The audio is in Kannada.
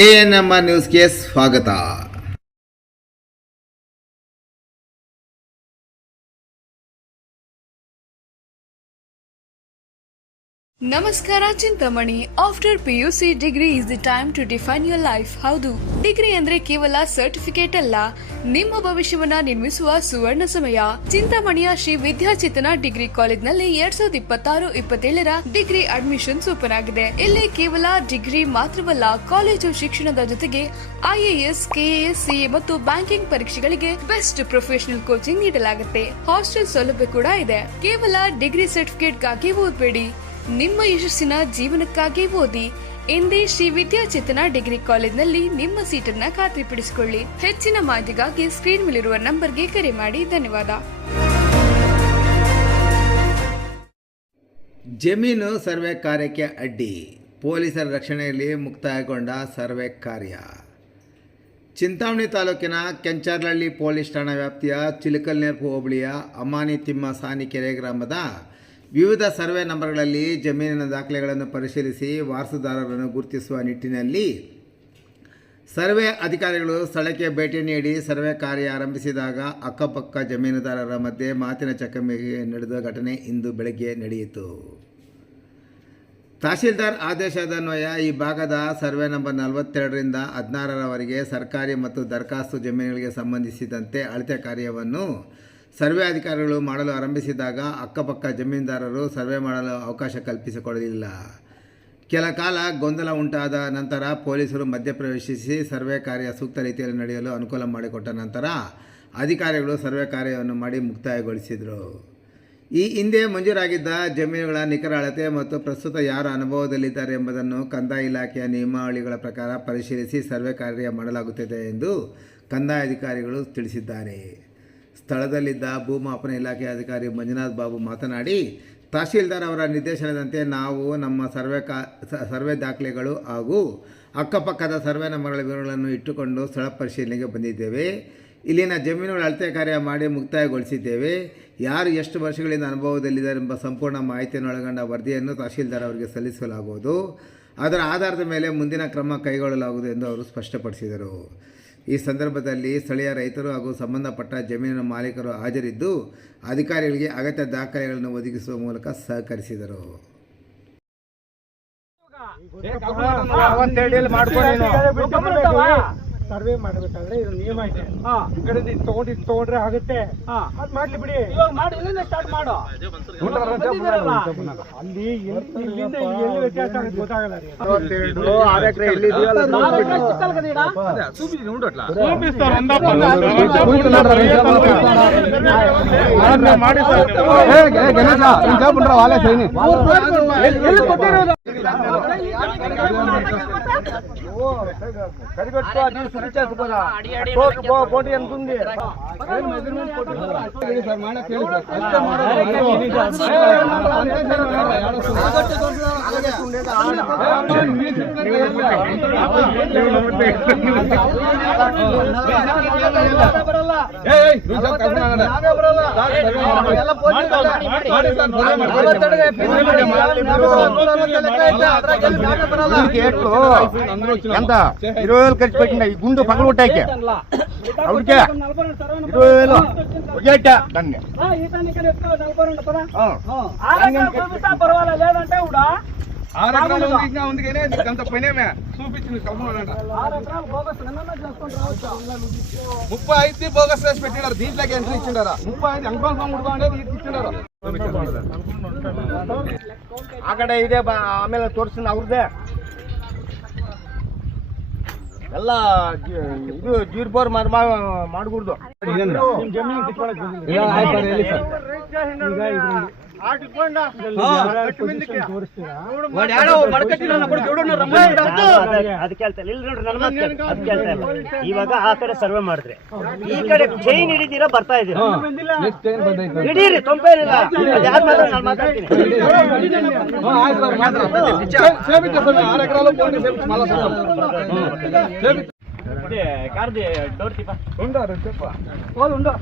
ANMR ನ್ಯೂಸ್ಗೆ ಸ್ವಾಗತ. ನಮಸ್ಕಾರ Chintamani. After PUC degree is the time to define your life. ಹೌದು, ಡಿಗ್ರಿ ಅಂದ್ರೆ ಕೇವಲ ಸರ್ಟಿಫಿಕೇಟ್ ಅಲ್ಲ, ನಿಮ್ಮ ಭವಿಷ್ಯವನ್ನ ನಿರ್ಮಿಸುವ ಸುವರ್ಣ ಸಮಯ. ಚಿಂತಾಮಣಿಯ ಶ್ರೀ ವಿದ್ಯಾಚೇತನ ಡಿಗ್ರಿ ಕಾಲೇಜ್ನಲ್ಲಿ 2026-27 ಡಿಗ್ರಿ ಅಡ್ಮಿಷನ್ಸ್ ಓಪನ್ ಆಗಿದೆ. ಇಲ್ಲಿ ಕೇವಲ ಡಿಗ್ರಿ ಮಾತ್ರವಲ್ಲ, ಕಾಲೇಜು ಶಿಕ್ಷಣದ ಜೊತೆಗೆ IAS, KAS, CA ಮತ್ತು ಬ್ಯಾಂಕಿಂಗ್ ಪರೀಕ್ಷೆಗಳಿಗೆ ಬೆಸ್ಟ್ ಪ್ರೊಫೆಷನಲ್ ಕೋಚಿಂಗ್ ನೀಡಲಾಗುತ್ತೆ. ಹಾಸ್ಟೆಲ್ ಸೌಲಭ್ಯ ಕೂಡ ಇದೆ. ಕೇವಲ ಡಿಗ್ರಿ ಸರ್ಟಿಫಿಕೇಟ್ಗಾಗಿ ಓದಬೇಡಿ, ನಿಮ್ಮ ಯಶಸ್ಸಿನ ಜೀವನಕ್ಕಾಗಿ ಓದಿ. ಎಂದೇ ಶ್ರೀ ವಿದ್ಯಾಚೇತನ ಡಿಗ್ರಿ ಕಾಲೇಜ್ನಲ್ಲಿ ನಿಮ್ಮ ಸೀಟನ್ನ ಖಾತ್ರಿಪಡಿಸಿಕೊಳ್ಳಿ. ಹೆಚ್ಚಿನ ಮಾಹಿತಿಗಾಗಿ ಸ್ಕ್ರೀನ್ ಮೇಲಿರುವ ನಂಬರ್ಗೆ ಕರೆ ಮಾಡಿ. ಧನ್ಯವಾದ. ಜಮೀನು ಸರ್ವೆ ಕಾರ್ಯಕ್ಕೆ ಅಡ್ಡಿ, ಪೊಲೀಸರ ರಕ್ಷಣೆಯಲ್ಲಿ ಮುಕ್ತಾಯಗೊಂಡ ಸರ್ವೆ ಕಾರ್ಯ. ಚಿಂತಾಮಣಿ ತಾಲೂಕಿನ ಕೆಂಚರ್ಲಹಳ್ಳಿ ಪೊಲೀಸ್ ಠಾಣಾ ವ್ಯಾಪ್ತಿಯ ಚಿಲಕಲ್ನೆರಪು ಹೋಬಳಿಯ ಅಮಾನಿ ತಿಮ್ಮ ಸಾನಿಕೆರೆ ಗ್ರಾಮದ ವಿವಿಧ ಸರ್ವೆ ನಂಬರ್ಗಳಲ್ಲಿ ಜಮೀನಿನ ದಾಖಲೆಗಳನ್ನು ಪರಿಶೀಲಿಸಿ ವಾರಸುದಾರರನ್ನು ಗುರುತಿಸುವ ನಿಟ್ಟಿನಲ್ಲಿ ಸರ್ವೆ ಅಧಿಕಾರಿಗಳು ಸ್ಥಳಕ್ಕೆ ಭೇಟಿ ನೀಡಿ ಸರ್ವೆ ಕಾರ್ಯ ಆರಂಭಿಸಿದಾಗ ಅಕ್ಕಪಕ್ಕ ಜಮೀನುದಾರರ ಮಧ್ಯೆ ಮಾತಿನ ಚಕಮಕಿ ನಡೆದ ಘಟನೆ ಇಂದು ಬೆಳಗ್ಗೆ ನಡೆಯಿತು. ತಹಶೀಲ್ದಾರ್ ಆದೇಶದನ್ವಯ ಈ ಭಾಗದ ಸರ್ವೆ ನಂಬರ್ 42ರಿಂದ 16ರವರೆಗೆ ಸರ್ಕಾರಿ ಮತ್ತು ದರಖಾಸ್ತು ಜಮೀನುಗಳಿಗೆ ಸಂಬಂಧಿಸಿದಂತೆ ಅಳತೆ ಕಾರ್ಯವನ್ನು ಸರ್ವೆ ಅಧಿಕಾರಿಗಳು ಮಾಡಲು ಆರಂಭಿಸಿದಾಗ ಅಕ್ಕಪಕ್ಕ ಜಮೀನುದಾರರು ಸರ್ವೆ ಮಾಡಲು ಅವಕಾಶ ಕಲ್ಪಿಸಿಕೊಡಲಿಲ್ಲ. ಕೆಲ ಕಾಲ ಗೊಂದಲ ಉಂಟಾದ ನಂತರ ಪೊಲೀಸರು ಮಧ್ಯಪ್ರವೇಶಿಸಿ ಸರ್ವೆ ಕಾರ್ಯ ಸೂಕ್ತ ರೀತಿಯಲ್ಲಿ ನಡೆಯಲು ಅನುಕೂಲ ಮಾಡಿಕೊಟ್ಟ ನಂತರ ಅಧಿಕಾರಿಗಳು ಸರ್ವೆ ಕಾರ್ಯವನ್ನು ಮಾಡಿ ಮುಕ್ತಾಯಗೊಳಿಸಿದರು. ಈ ಹಿಂದೆ ಮಂಜೂರಾಗಿದ್ದ ಜಮೀನುಗಳ ನಿಖರ ಅಳತೆ ಮತ್ತು ಪ್ರಸ್ತುತ ಯಾರು ಅನುಭವದಲ್ಲಿದ್ದಾರೆ ಎಂಬುದನ್ನು ಕಂದಾಯ ಇಲಾಖೆಯ ನಿಯಮಾವಳಿಗಳ ಪ್ರಕಾರ ಪರಿಶೀಲಿಸಿ ಸರ್ವೆ ಕಾರ್ಯ ಮಾಡಲಾಗುತ್ತದೆ ಎಂದು ಕಂದಾಯ ಅಧಿಕಾರಿಗಳು ತಿಳಿಸಿದ್ದಾರೆ. ಸ್ಥಳದಲ್ಲಿದ್ದ ಭೂಮಾಪನ ಇಲಾಖೆ ಅಧಿಕಾರಿ ಮಂಜುನಾಥ್ ಬಾಬು ಮಾತನಾಡಿ, ತಹಶೀಲ್ದಾರ್ ಅವರ ನಿರ್ದೇಶನದಂತೆ ನಾವು ನಮ್ಮ ಸರ್ವೆ ದಾಖಲೆಗಳು ಹಾಗೂ ಅಕ್ಕಪಕ್ಕದ ಸರ್ವೆ ನಂಬರ್ಗಳ ವಿವರಗಳನ್ನು ಇಟ್ಟುಕೊಂಡು ಸ್ಥಳ ಪರಿಶೀಲನೆಗೆ ಬಂದಿದ್ದೇವೆ. ಇಲ್ಲಿನ ಜಮೀನುಗಳ ಅಳತೆ ಕಾರ್ಯ ಮಾಡಿ ಮುಕ್ತಾಯಗೊಳಿಸಿದ್ದೇವೆ. ಯಾರು ಎಷ್ಟು ವರ್ಷಗಳಿಂದ ಅನುಭವದಲ್ಲಿದ್ದಾರೆ ಎಂಬ ಸಂಪೂರ್ಣ ಮಾಹಿತಿಯನ್ನು ಒಳಗೊಂಡ ವರದಿಯನ್ನು ತಹಶೀಲ್ದಾರ್ ಅವರಿಗೆ ಸಲ್ಲಿಸಲಾಗುವುದು. ಅದರ ಆಧಾರದ ಮೇಲೆ ಮುಂದಿನ ಕ್ರಮ ಕೈಗೊಳ್ಳಲಾಗುವುದು ಎಂದು ಅವರು ಸ್ಪಷ್ಟಪಡಿಸಿದರು. ಈ ಸಂದರ್ಭದಲ್ಲಿ ಸ್ಥಳೀಯ ರೈತರು ಹಾಗೂ ಸಂಬಂಧಪಟ್ಟ ಜಮೀನಿನ ಮಾಲೀಕರು ಹಾಜರಿದ್ದು ಅಧಿಕಾರಿಗಳಿಗೆ ಅಗತ್ಯ ದಾಖಲೆಗಳನ್ನು ಒದಗಿಸುವ ಮೂಲಕ ಸಹಕರಿಸಿದರು. ಸರ್ವೆ ಮಾಡಬೇಕಾದ್ರೆ ಇದು ನಿಯಮ ಇದೆ. ಈ ಕಡೆ ತಗೊಂಡ್ರೆ ಆಗುತ್ತೆ. ಮಾಡ್ಲಿ ಬಿಡಿ, ಸ್ಟಾರ್ಟ್ ಮಾಡು. ಅಲ್ಲಿ ಇಲ್ಲಿಂದ ಎಲ್ಲಿ ವ್ಯತ್ಯಾಸ ಆಗುತ್ತೆ ಗೊತ್ತಾಗಲ್ಲ. 6 ಎಕರೆ కోటి ఎంత ఉంది ఎంత 20,000 ఖర్చు పెట్టిన ఈ గుండు పగల కొట్టాకే అవుడికే 20,000 దాన్ని లేదంటే కూడా 6 ఎకరాలు ఉంది కానీ అంత పైన చూపించింది. 35 బోగస్ వేసి పెట్టినారు. దీంట్లోకి ఎంట్రీ ఇచ్చిండారా 35 అంకల్ ఫామ్ ఉడకండి ఇచ్చిండారు. ಆ ಕಡೆ ಇದೆ, ಆಮೇಲೆ ತೋರಿಸ್ತೀನಿ ಅವ್ರದ್ದೇ ಎಲ್ಲ. ಇದು ಜೀರ್ಬೋರ್ ಮಾಡ್ಕೂಡ್ದು ಇವಾಗ ಆ ಕಡೆ ಸರ್ವೆ ಮಾಡಿದ್ರೆ ಈ ಕಡೆ ಚೈನ್ ಹಿಡಿದಿರ ಬರ್ತಾ ಇದೀರಾ, ಹಿಡೀರಿ, ತೊಂಪೇನಿಲ್ಲ. ನಾನು ಮಾತಾಡ್ತೀನಿ. ಕಾರ್ದಿ ಡೋರ್ ತಿಪ್ಪ ಉಂಡು.